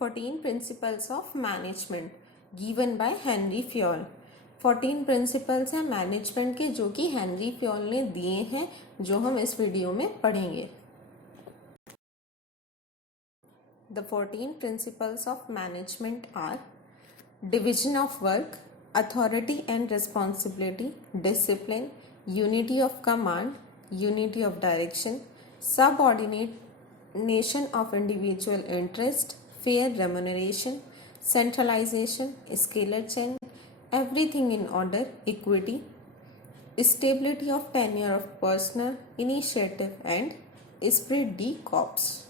14 Principles of Management given by Henry Fayol। 14 principles हैं management के जो कि हेनरी फ्योल ने दिए हैं, जो हम इस वीडियो में पढ़ेंगे। The 14 principles of management are division of work, authority and responsibility, discipline, unity of command, unity of direction, subordination of individual interest, fair remuneration, centralization, scalar chain, everything in order, equity, stability of tenure of personal initiative and esprit de corps।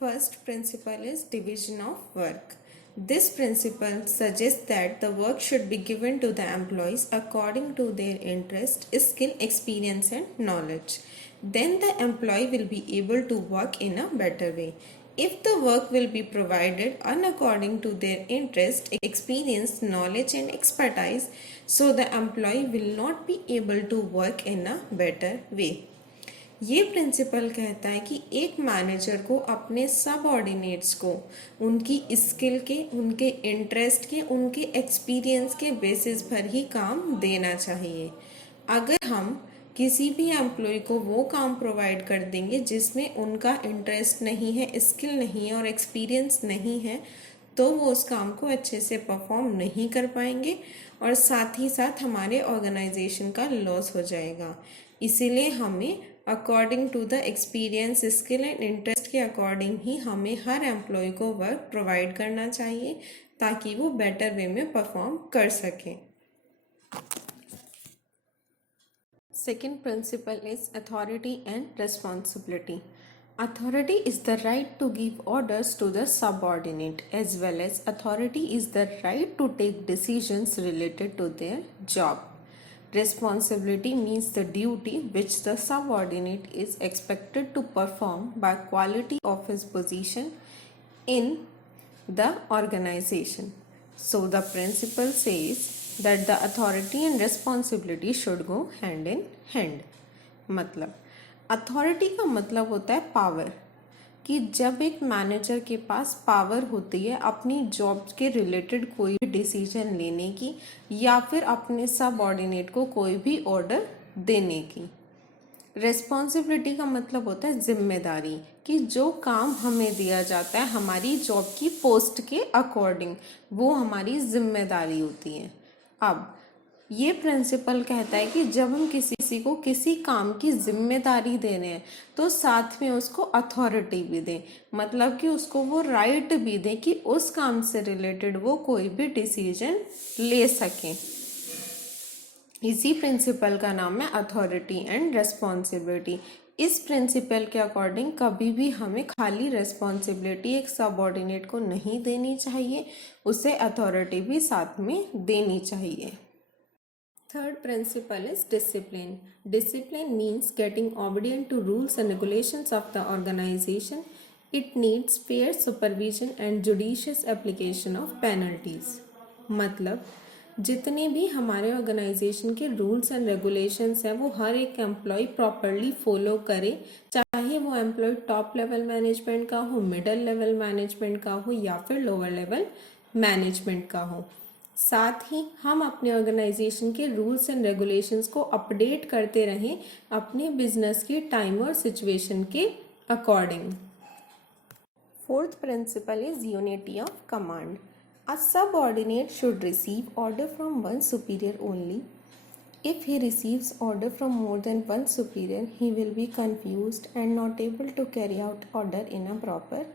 First principle is division of work. This principle suggests that the work should be given to the employees according to their interest, skill, experience and knowledge. Then the employee will be able to work in a better way. If the work will be provided according to their interest, experience, knowledge and expertise, so the employee will not be able to work in a better way. ये principle कहता है कि एक manager को अपने subordinates को उनकी skill के, उनके इंटरेस्ट के, उनके एक्सपीरियंस के बेसिस पर ही काम देना चाहिए। अगर हम किसी भी एम्प्लॉय को वो काम प्रोवाइड कर देंगे जिसमें उनका इंटरेस्ट नहीं है, स्किल नहीं है और एक्सपीरियंस नहीं है, तो वो उस काम को अच्छे से परफॉर्म नहीं कर पाएंगे और साथ ही साथ हमारे ऑर्गेनाइजेशन का लॉस हो जाएगा। इसीलिए हमें according to the experience, skill and interest के अकॉर्डिंग ही हमें हर एम्प्लॉय को वर्क प्रोवाइड करना चाहिए ताकि वो बेटर वे में परफॉर्म कर सकें। Second principle is authority and responsibility. Authority is the right to give orders to the subordinate, as well as authority is the right to take decisions related to their job. Responsibility means the duty which the subordinate is expected to perform by quality of his position in the organization. So the principle says that the authority and responsibility should go hand in hand. मतलब authority का मतलब होता है power, कि जब एक manager के पास power होती है अपनी जॉब के रिलेटेड कोई भी डिसीजन लेने की या फिर अपने सबऑर्डिनेट को कोई भी ऑर्डर देने की। रिस्पॉन्सिबिलिटी का मतलब होता है जिम्मेदारी, कि जो काम हमें दिया जाता है हमारी जॉब की पोस्ट के अकॉर्डिंग वो हमारी जिम्मेदारी होती है। अब ये प्रिंसिपल कहता है कि जब हम किसी को किसी काम की जिम्मेदारी दे रहे हैं तो साथ में उसको अथॉरिटी भी दें, मतलब कि उसको वो राइट भी दें कि उस काम से रिलेटेड वो कोई भी डिसीजन ले सकें। इसी प्रिंसिपल का नाम है अथॉरिटी एंड रिस्पॉन्सिबिलिटी। इस प्रिंसिपल के अकॉर्डिंग कभी भी हमें खाली रिस्पॉन्सिबिलिटी एक सबऑर्डिनेट को नहीं देनी चाहिए, उसे अथॉरिटी भी साथ में देनी चाहिए। Third principle is discipline. Discipline means getting obedient to rules and regulations of the organization. It needs fair supervision and judicious application of penalties. मतलब जितने भी हमारे ऑर्गेनाइजेशन के रूल्स एंड रेगुलेशंस हैं वो हर एक एम्प्लॉय प्रॉपरली फॉलो करे, चाहे वो एम्प्लॉय टॉप लेवल मैनेजमेंट का हो, मिडल लेवल मैनेजमेंट का हो या फिर लोअर लेवल मैनेजमेंट का हो। साथ ही हम अपने ऑर्गेनाइजेशन के रूल्स एंड रेगुलेशंस को अपडेट करते रहें अपने बिजनेस के टाइम और सिचुएशन के according. Fourth principle is unity of command. A subordinate should receive order from one superior only. If he receives order from more than one superior he will be confused and not able to carry out order in a proper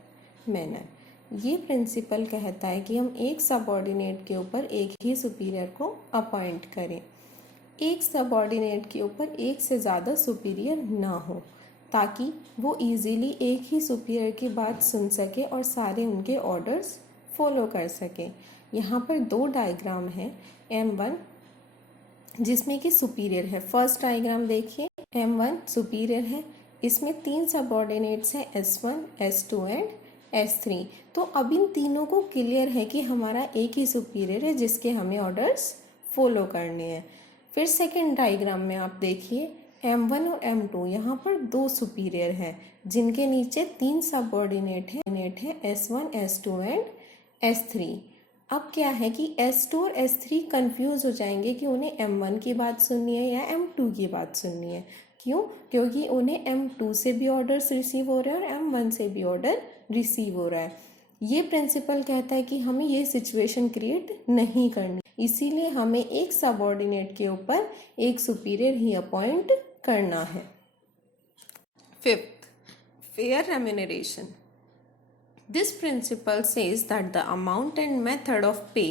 manner. ये principle कहता है कि हम एक subordinate के ऊपर एक ही superior को अपॉइंट करें, एक सबऑर्डिनेट के ऊपर एक से ज़्यादा सुपीरियर ना हो, ताकि वो इजीली एक ही सुपीरियर की बात सुन सके और सारे उनके ऑर्डर्स फॉलो कर सकें। यहाँ पर दो डायग्राम है, M1 जिसमें कि सुपीरियर है। फर्स्ट डायग्राम देखिए, M1 सुपीरियर है, इसमें तीन सबऑर्डिनेट्स हैं S1, S2 एंड S3। तो अब इन तीनों को क्लियर है कि हमारा एक ही सुपीरियर है जिसके हमें ऑर्डर्स फॉलो करने हैं। फिर सेकंड डायग्राम में आप देखिए, M1 और M2 यहाँ पर दो सुपीरियर हैं जिनके नीचे तीन सबऑर्डिनेट है S1, S2 एंड S3। अब क्या है कि S2 और S3 कंफ्यूज हो जाएंगे कि उन्हें M1 की बात सुननी है या M2 की बात सुननी है। क्यों? क्योंकि उन्हें M2 से भी ऑर्डर्स रिसीव हो रहे हैं और M1 से भी ऑर्डर रिसीव हो रहा है। ये प्रिंसिपल कहता है कि हमें ये सिचुएशन क्रिएट नहीं करनी, इसीलिए हमें एक सबऑर्डिनेट के ऊपर एक सुपीरियर ही अपॉइंट करना है। Fifth, fair remuneration. This principle says that the amount and method of pay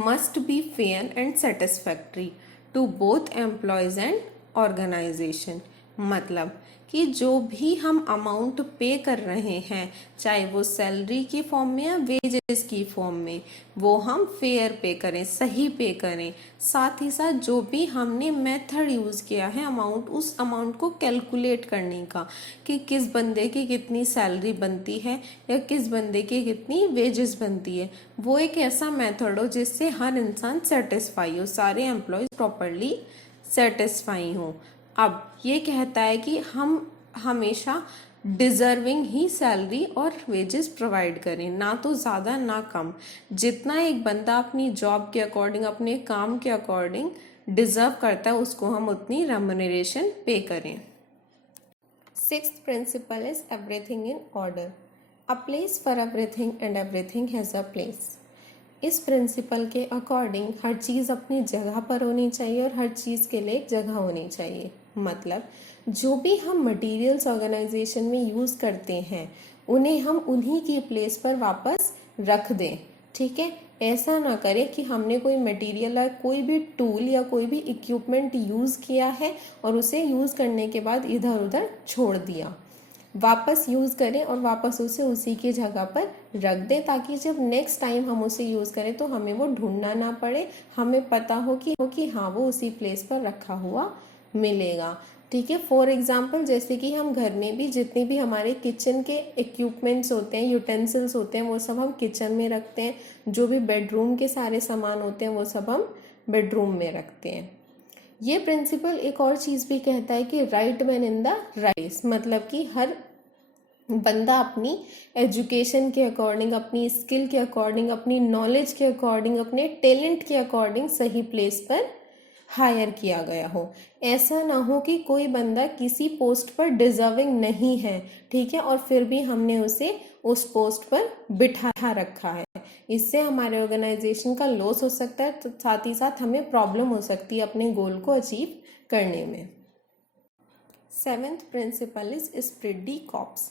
must be fair and satisfactory to both employees and organization। मतलब कि जो भी हम अमाउंट पे कर रहे हैं, चाहे वो सैलरी की फॉर्म में या वेजेस की फॉर्म में, वो हम फेयर पे करें, सही पे करें। साथ ही साथ जो भी हमने मेथड यूज़ किया है उस अमाउंट को कैलकुलेट करने का कि किस बंदे की कितनी सैलरी बनती है या किस बंदे की कितनी वेजेस बनती है, वो एक ऐसा मेथड हो जिससे हर इंसान सेटिस्फाई हो, सारे एम्प्लॉयज़ प्रॉपरली सेटिस्फाई हों। अब ये कहता है कि हम हमेशा डिज़र्विंग ही सैलरी और वेजेस प्रोवाइड करें, ना तो ज़्यादा ना कम। जितना एक बंदा अपनी जॉब के अकॉर्डिंग, अपने काम के अकॉर्डिंग डिज़र्व करता है, उसको हम उतनी रेम्यूनरेशन पे करें। Sixth principle is everything in order. A place for everything and everything has a place. इस प्रिंसिपल के अकॉर्डिंग हर चीज़ अपनी जगह पर होनी चाहिए और हर चीज़ के लिए एक जगह होनी चाहिए। मतलब जो भी हम मटेरियल्स ऑर्गेनाइजेशन में यूज़ करते हैं उन्हें हम उन्हीं की प्लेस पर वापस रख दें। ठीक है, ऐसा ना करें कि हमने कोई मटेरियल या कोई भी टूल या कोई भी इक्विपमेंट यूज़ किया है और उसे यूज़ करने के बाद इधर उधर छोड़ दिया। वापस यूज़ करें और वापस उसे उसी की जगह पर रख दें, ताकि जब नेक्स्ट टाइम हम उसे यूज़ करें तो हमें वो ढूंढना ना पड़े, हमें पता हो कि हाँ वो उसी प्लेस पर रखा हुआ मिलेगा। ठीक है, फॉर एग्जांपल जैसे कि हम घर में भी जितने भी हमारे किचन के इक्विपमेंट्स होते हैं, यूटेंसिल्स होते हैं, वो सब हम किचन में रखते हैं। जो भी बेडरूम के सारे सामान होते हैं वो सब हम बेडरूम में रखते हैं। ये प्रिंसिपल एक और चीज़ भी कहता है कि right man in the right, मतलब कि हर बंदा अपनी एजुकेशन के अकॉर्डिंग, अपनी स्किल के अकॉर्डिंग, अपनी नॉलेज के अकॉर्डिंग, अपने टैलेंट के अकॉर्डिंग सही प्लेस पर हायर किया गया हो। ऐसा ना हो कि कोई बंदा किसी पोस्ट पर डिजर्विंग नहीं है, ठीक है, और फिर भी हमने उसे उस पोस्ट पर बिठा रखा है। इससे हमारे ऑर्गेनाइजेशन का लॉस हो सकता है, तो साथ ही साथ हमें प्रॉब्लम हो सकती है अपने गोल को अचीव करने में। Seventh principle is esprit de corps.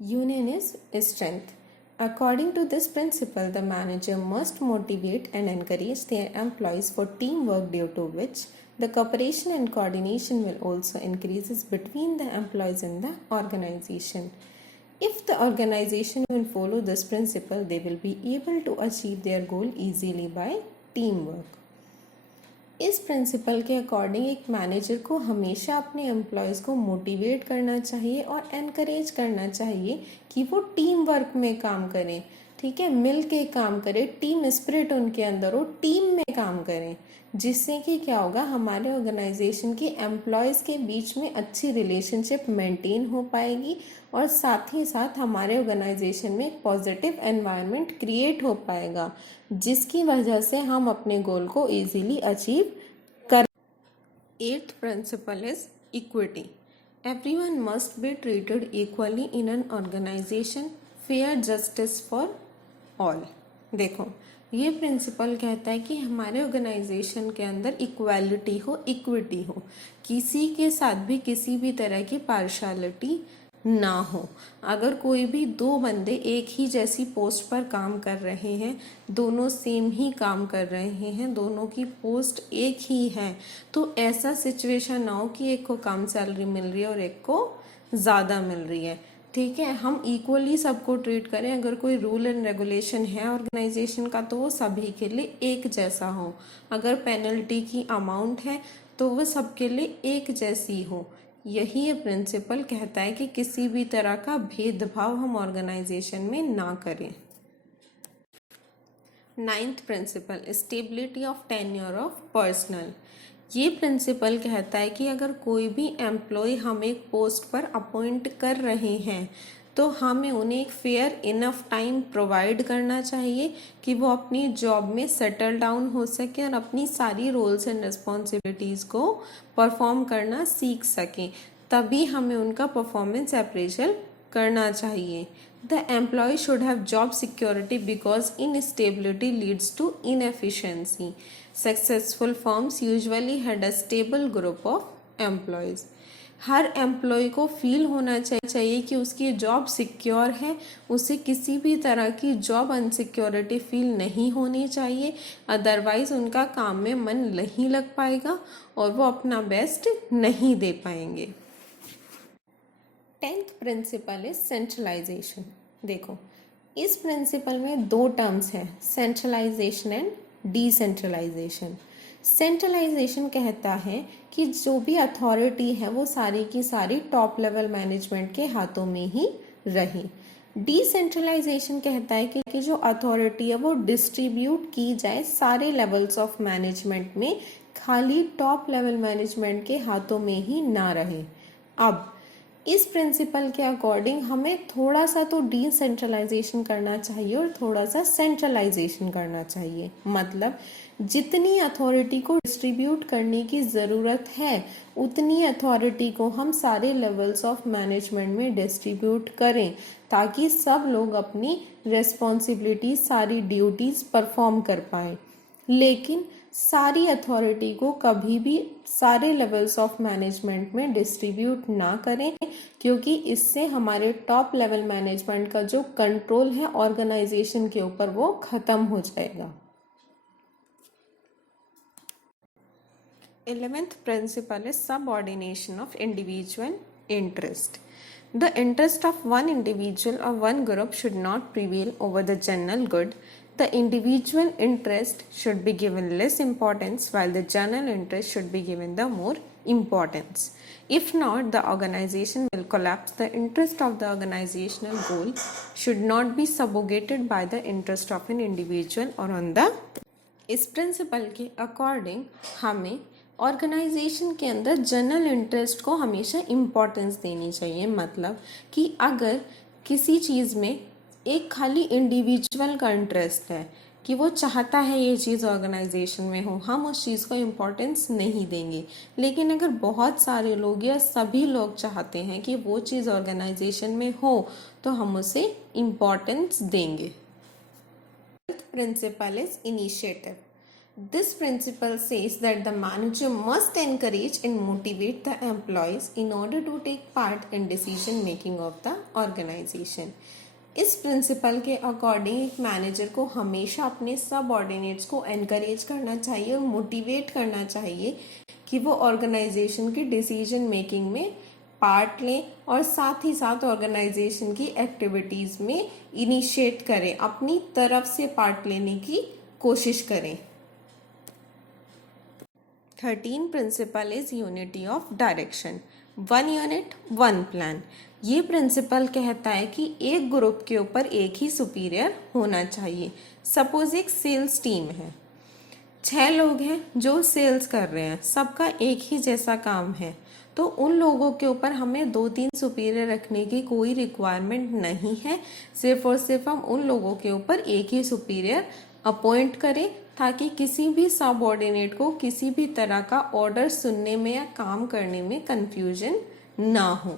Union is strength. According to this principle, the manager must motivate and encourage their employees for teamwork, due to which the cooperation and coordination will also increases between the employees in the organization. If the organization will follow this principle, they will be able to achieve their goal easily by teamwork. इस principle के according एक manager को हमेशा अपने employees को motivate करना चाहिए और एनकरेज करना चाहिए कि वो टीम वर्क में काम करें। ठीक है, मिल के काम करें, टीम स्पिरिट उनके अंदर हो, टीम में काम करें, जिससे कि क्या होगा, हमारे ऑर्गेनाइजेशन की एम्प्लॉयज़ के बीच में अच्छी रिलेशनशिप मेंटेन हो पाएगी और साथ ही साथ हमारे ऑर्गेनाइजेशन में एक पॉजिटिव एनवायरनमेंट क्रिएट हो पाएगा, जिसकी वजह से हम अपने गोल को इजीली अचीव कर। Eighth principle is equity. Everyone must be treated equally in an organisation, fair justice for all. देखो, ये प्रिंसिपल कहता है कि हमारे ऑर्गेनाइजेशन के अंदर इक्वालिटी हो, इक्विटी हो, किसी के साथ भी किसी भी तरह की पार्शलिटी ना हो। अगर कोई भी दो बंदे एक ही जैसी पोस्ट पर काम कर रहे हैं, दोनों सेम ही काम कर रहे हैं, दोनों की पोस्ट एक ही है, तो ऐसा सिचुएशन ना हो कि एक को कम सैलरी मिल रही है और एक को ज़्यादा मिल रही है। ठीक है, हम इक्वली सबको ट्रीट करें। अगर कोई रूल एंड रेगुलेशन है ऑर्गेनाइजेशन का तो वो सभी के लिए एक जैसा हो। अगर पेनल्टी की अमाउंट है तो वो सबके लिए एक जैसी हो। यही ये प्रिंसिपल कहता है कि किसी भी तरह का भेदभाव हम ऑर्गेनाइजेशन में ना करें। Ninth principle, stability of tenure of personnel. ये प्रिंसिपल कहता है कि अगर कोई भी एम्प्लॉय हम एक पोस्ट पर अपॉइंट कर रहे हैं तो हमें उन्हें एक फेयर इनफ टाइम प्रोवाइड करना चाहिए कि वो अपनी जॉब में सेटल डाउन हो सके और अपनी सारी रोल्स एंड रिस्पॉन्सिबिलिटीज़ को परफॉर्म करना सीख सकें। तभी हमें उनका परफॉर्मेंस अप्रेजल करना चाहिए। The employee should have job security because instability leads to inefficiency. Successful firms usually had a stable group of employees. हर एम्प्लॉय को फील होना चाहिए कि उसकी जॉब सिक्योर है, उसे किसी भी तरह की जॉब अनसिक्योरिटी फील नहीं होनी चाहिए, अदरवाइज उनका काम में मन नहीं लग पाएगा और वो अपना बेस्ट नहीं दे पाएंगे। 10th principal is centralisation. देखो, इस प्रिंसिपल में दो टर्म्स हैं, सेंट्रलाइजेशन एंड डिसेंट्रलाइजेशन। सेंट्रलाइजेशन कहता है कि जो भी अथॉरिटी है वो सारी की सारी टॉप लेवल मैनेजमेंट के हाथों में ही रहे। डिसेंट्रलाइजेशन कहता है कि जो अथॉरिटी है वो डिस्ट्रीब्यूट की जाए सारे लेवल्स ऑफ मैनेजमेंट में, खाली टॉप लेवल मैनेजमेंट के हाथों में ही ना रहे। अब इस प्रिंसिपल के अकॉर्डिंग हमें थोड़ा सा तो डिसेंट्रलाइजेशन करना चाहिए और थोड़ा सा सेंट्रलाइजेशन करना चाहिए। मतलब जितनी अथॉरिटी को डिस्ट्रीब्यूट करने की ज़रूरत है उतनी अथॉरिटी को हम सारे लेवल्स ऑफ मैनेजमेंट में डिस्ट्रीब्यूट करें ताकि सब लोग अपनी रिस्पॉन्सिबिलिटी, सारी ड्यूटीज़ परफॉर्म कर पाएँ। लेकिन सारी अथॉरिटी को कभी भी सारे लेवल्स ऑफ मैनेजमेंट में डिस्ट्रीब्यूट ना करें, क्योंकि इससे हमारे टॉप लेवल मैनेजमेंट का जो कंट्रोल है ऑर्गेनाइजेशन के ऊपर वो खत्म हो जाएगा। 11th principle is subordination of individual interest. The interest of one individual or one group should not prevail over the general good. The individual interest should be given less importance while the general interest should be given the more importance. If not, the organization will collapse. The interest of the organizational goal should not be subjugated by the interest of an individual or on the। इस principle के according हमें organisation के अंदर general interest को हमेशा importance देनी चाहिए। मतलब कि अगर किसी चीज़ में एक खाली इंडिविजुअल का इंटरेस्ट है कि वो चाहता है ये चीज़ ऑर्गेनाइजेशन में हो, हम उस चीज़ को इम्पोर्टेंस नहीं देंगे। लेकिन अगर बहुत सारे लोग या सभी लोग चाहते हैं कि वो चीज़ ऑर्गेनाइजेशन में हो तो हम उसे इम्पोर्टेंस देंगे। Principle is initiative. This principle says that the manager must encourage and motivate the employees in order to take part in decision making of the organization. इस प्रिंसिपल के अकॉर्डिंग एक मैनेजर को हमेशा अपने सबऑर्डिनेट्स को encourage करना चाहिए और मोटिवेट करना चाहिए कि वो ऑर्गेनाइजेशन की डिसीजन मेकिंग में पार्ट लें और साथ ही साथ ऑर्गेनाइजेशन की एक्टिविटीज़ में इनिशिएट करें, अपनी तरफ से पार्ट लेने की कोशिश करें। 13 principle is unity of direction. 1 unit 1 plan. ये प्रिंसिपल कहता है कि एक ग्रुप के ऊपर एक ही सुपीरियर होना चाहिए। सपोज एक सेल्स टीम है, 6 लोग हैं जो सेल्स कर रहे हैं, सबका एक ही जैसा काम है, तो उन लोगों के ऊपर हमें 2-3 सुपीरियर रखने की कोई रिक्वायरमेंट नहीं है। सिर्फ और सिर्फ हम उन लोगों के ऊपर एक ही सुपीरियर अपॉइंट करें ताकि किसी भी सबऑर्डिनेट को किसी भी तरह का ऑर्डर सुनने में या काम करने में कंफ्यूजन ना हो।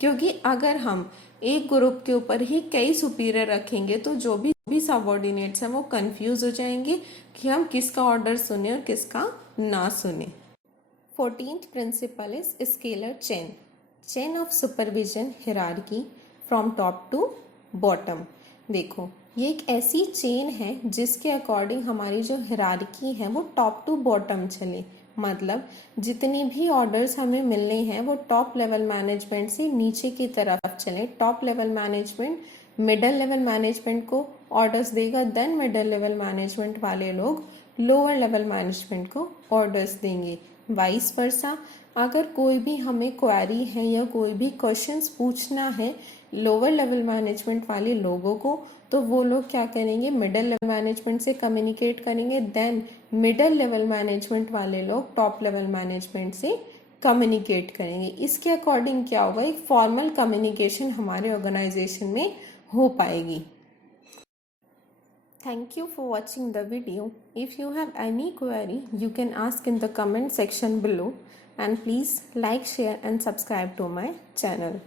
क्योंकि अगर हम एक ग्रुप के ऊपर ही कई सुपीरियर रखेंगे तो जो भी सबऑर्डिनेट्स हैं वो कंफ्यूज हो जाएंगे कि हम किसका ऑर्डर सुने और किसका ना सुने। 14th principle is scalar chain of supervision hierarchy from top to bottom। देखो, ये एक ऐसी चेन है जिसके अकॉर्डिंग हमारी जो हिरार्की है वो टॉप टू बॉटम चले। मतलब जितने भी ऑर्डर्स हमें मिलने हैं वो टॉप लेवल मैनेजमेंट से नीचे की तरफ चले। Top level management middle level management को ऑर्डर्स देगा, देन मिडल लेवल मैनेजमेंट वाले लोग लोअर लेवल मैनेजमेंट को ऑर्डर्स देंगे। वाइस वर्सा, अगर कोई भी हमें क्वेरी है या कोई भी क्वेश्चंस पूछना है लोअर लेवल मैनेजमेंट वाले लोगों को, तो वो लोग क्या करेंगे, मिडिल लेवल मैनेजमेंट से कम्युनिकेट करेंगे। देन मिडिल लेवल मैनेजमेंट वाले लोग टॉप लेवल मैनेजमेंट से कम्युनिकेट करेंगे। इसके अकॉर्डिंग क्या होगा, एक फॉर्मल कम्युनिकेशन हमारे ऑर्गेनाइजेशन में हो पाएगी। Thank you for watching the video. If you have any query, you can ask in the comment section below, and please like, share and subscribe to my channel.